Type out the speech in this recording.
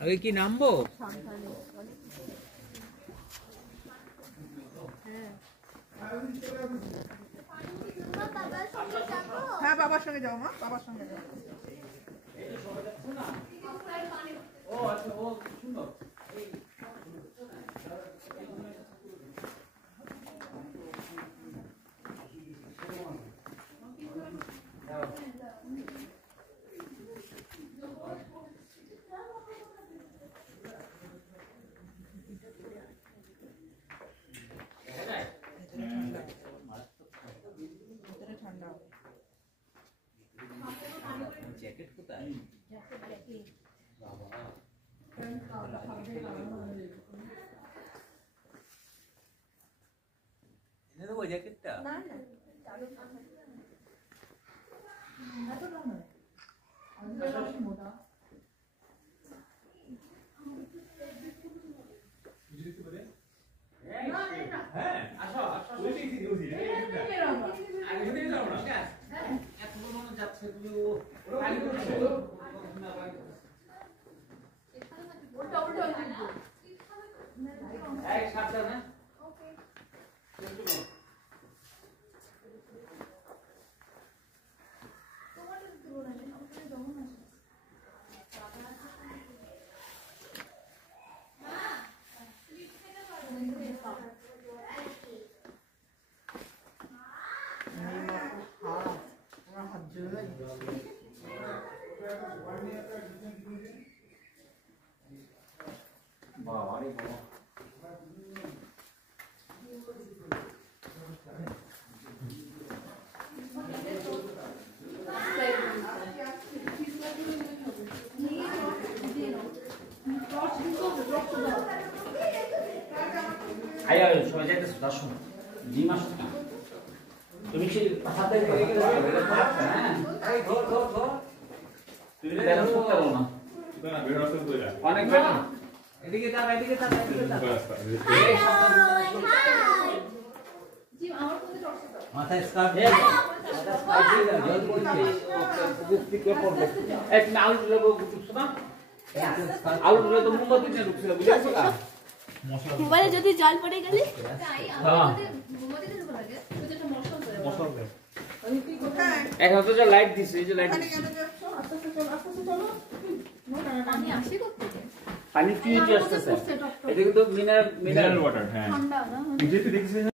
আগে কি নামবো? হ্যাঁ বাবার সঙ্গে যাও মা, বাবার সঙ্গে যাও। ও আচ্ছা, ও সুন্দর। জ্যাকেট কোথায়? এনে দেবো জ্যাকেটটা? আয়া সবাই যাইতেছ তার সময় জি মাস না তুমি কি হাতে ধর তুমি ব্যালেন্স করতে পারো না না বের হতে কইরা অনেক বেটার এদিকে তাকা এই সামনে জি আমার কোতে টক্স দাও মাথায় স্কার্ফ দিয়ে জল পড়ছে বুকটি কে পড়বে এক নাল লোগো ঢুকছ না আউট হলে তো মোমবাতি না ঢুকছিল বুঝছো না মোবাইলে যদি জল পড়ে গেলে তাই আমাদের মোমবাতিতে ঢোকা লাগে সেটা একটা মশলা করে এক হাতে যে লাইট দিছে এই যে লাইট আস্তে আস্তে চলো পানি আসে করতে পানি কি আসছে এটা কিন্তু মিনারেল ওয়াটার হ্যাঁ ঠান্ডা না বিজেপি দেখছিস